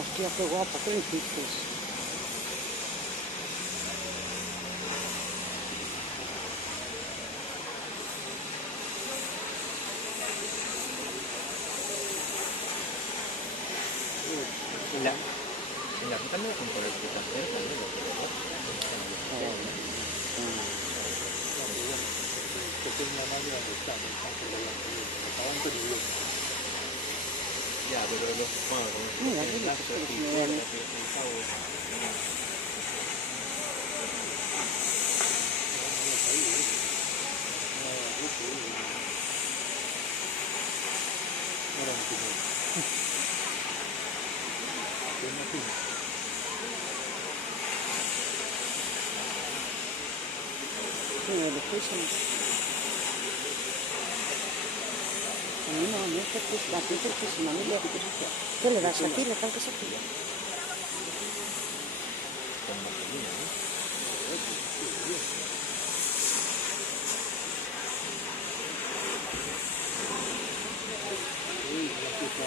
Hostia, qué guapo, ¿qué le hiciste? En la ruta no con por el que está cerca, ¿no? Pequeña malla donde está, en el campo de la restaurante de Dios. Ya, pero los pagos, Mira, los mira, lazos pues, y me puertas ven. y el pago. Ahora no tiene. Tiene aquí. Sí, lejísimos. A mí no, a mí es cerquísima, a ti es cerquísima, a mí lejos. ¿Qué le das aquí? ¿Le faltas aquí? Con gasolina, ¿no? La pieza,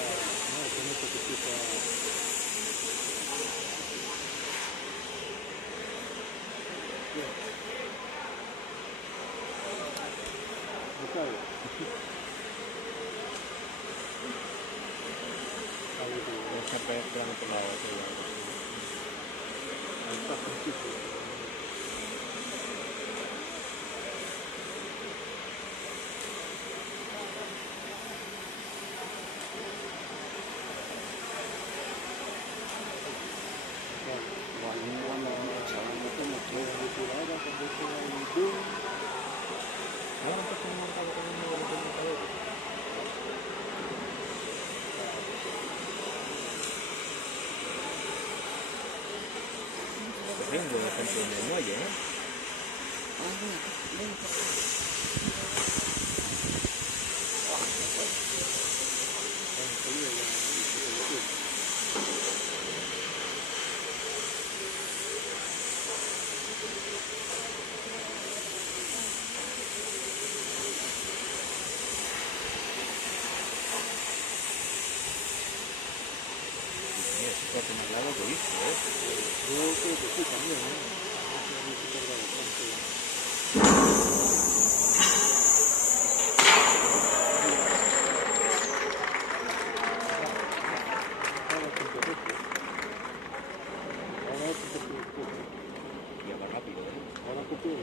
no, con esta que pieza. ¿No sabe? Está esperando por la botella. Ahí está, principio. Tengo de gente en el muelle, ¿eh? Ah, ven, ven. Mira, es más largo que he visto, ¿eh? Yo creo que sí también, ¿no?